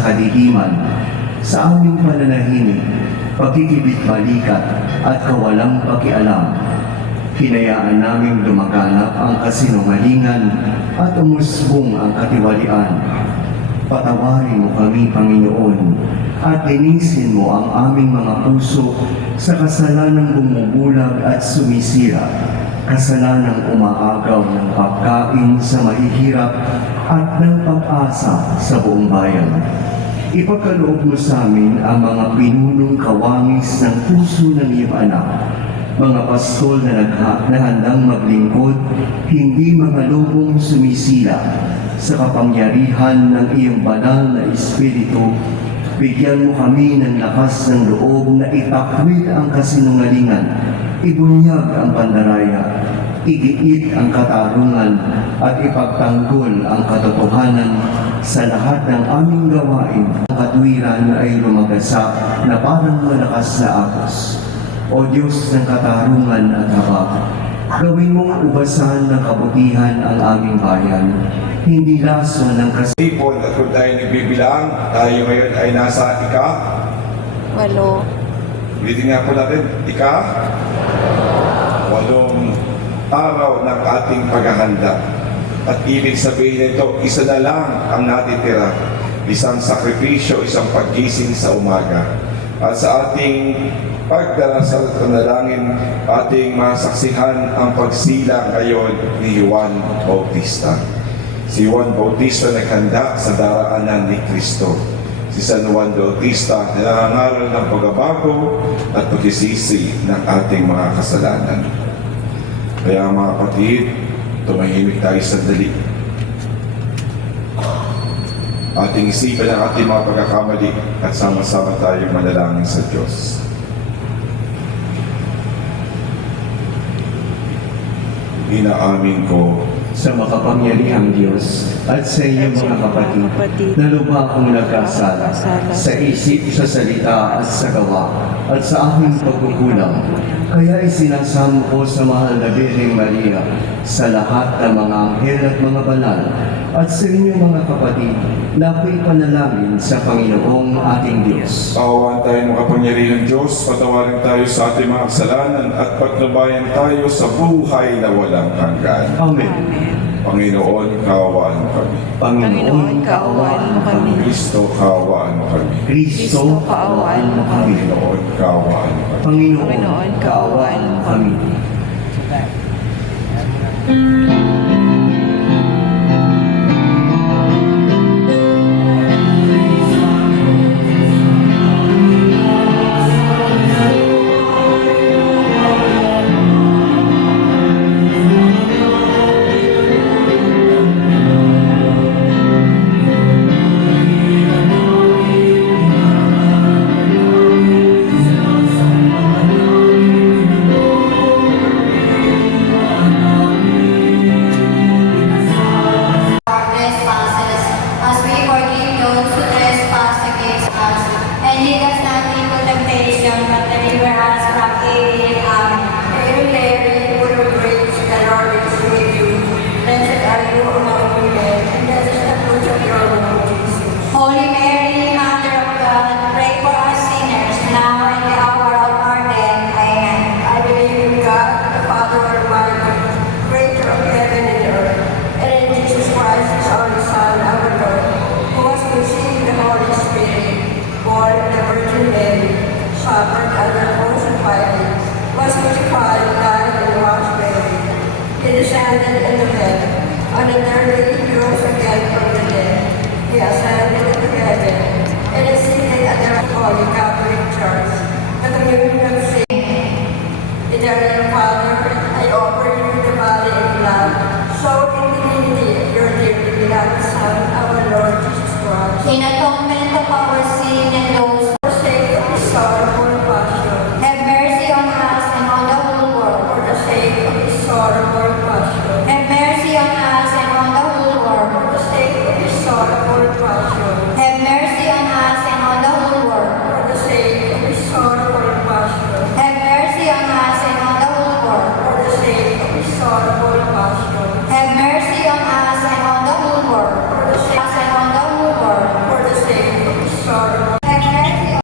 sa kadiliman, sa aming pananahimik, pagkikibit-balikat at kawalang pakialam. Hinayaan naming lumaganap ang kasinungalingan at umusbong ang katiwalian. Patawarin mo kami, Panginoon, at linisin mo ang aming mga puso sa kasalanang bumubulag at sumisira, kasalanang umaagaw ng pagkain sa mahihirap at ng pag-asa sa buong bayan. Ipagkaloob mo sa amin ang mga pinunong kawangis ng puso ng iyong anak, mga pastol na handang maglingkod, hindi mga lobong sumisila. Sa kapangyarihan ng iyong banal na Espiritu, bigyan mo kami ng lakas ng loob na itakwil ang kasinungalingan, ibunyag ang pandaraya, igiit ang katarungan, at ipagtanggol ang katotohanan sa lahat ng aming gawain. Ang katwiran ay lumagasa na parang malakas na agos. O Diyos ng katarungan at habag, gawin mong ubasan ng kabutihan ang aming bayan, hindi laso ng People, at kung tayo nagbibilang, tayo ngayon ay nasa Walo. ulitin nga po natin, walong araw ng ating paghahanda. At ibig sabihin nito, isa na lang ang natitira, isang sakripisyo, isang paggising sa umaga. At sa ating pagdarasal at panalangin, ating masaksihan ang pagsilang ngayon ni Juan Bautista. Si Juan Bautista naghanda sa daraanan ni Kristo. Si San Juan Bautista nangangaral ng pagbabago at pagsisisi ng ating mga kasalanan. Kaya mga kapatid, tumahimik tayo sandali. Ating isipan ang ating mga pagkakamali at sama-sama tayong manalangin sa Diyos. Inaamin ko sa makapangyarihang Diyos at sa inyong mga kapatid na lubha akong nagkasala sa isip, sa salita at sa gawa at sa aking pagkukulang. Kaya isinasamo ko sa mahal na Birheng Maria, sa lahat ng mga anghel at mga banal, at sa inyong mga kapatid na ako'y panalangin sa Panginoong ating Diyos. Kaawaan tayo ng kapangyarihang Diyos, patawarin tayo sa ating mga kasalanan at paglabayan tayo sa buhay na walang hanggan. Amen. Panginoon, kaawaan mo kami. Panginoon, kaawaan mo kami. Kristo, kaawaan mo kami. Kristo, kaawaan mo kami. Panginoon, kaawaan mo kami. Panginoon, kaawaan mo kami. On the third day he rose again from the dead. He ascended into heaven and is seated at the Holy Catholic Church, the communion of saints. Eternal Father, I offer you the body and blood, soul and divinity of your dearly beloved Son, our Lord Jesus Christ, in atonement of our sin and those for the sake of his sorrowful passion, have mercy on us and on the whole world. for the sake of his sorrowful passion, Have mercy on us and on the whole world. for the sake of his sorrowful passion, Have mercy on us and on the whole world. for the sake of his sorrowful passion, Have mercy on us and on the whole world. for the sake of his sorrowful passion, Have mercy on us and on the whole world. for the sake Us and on the whole world. for the sake of sorrow,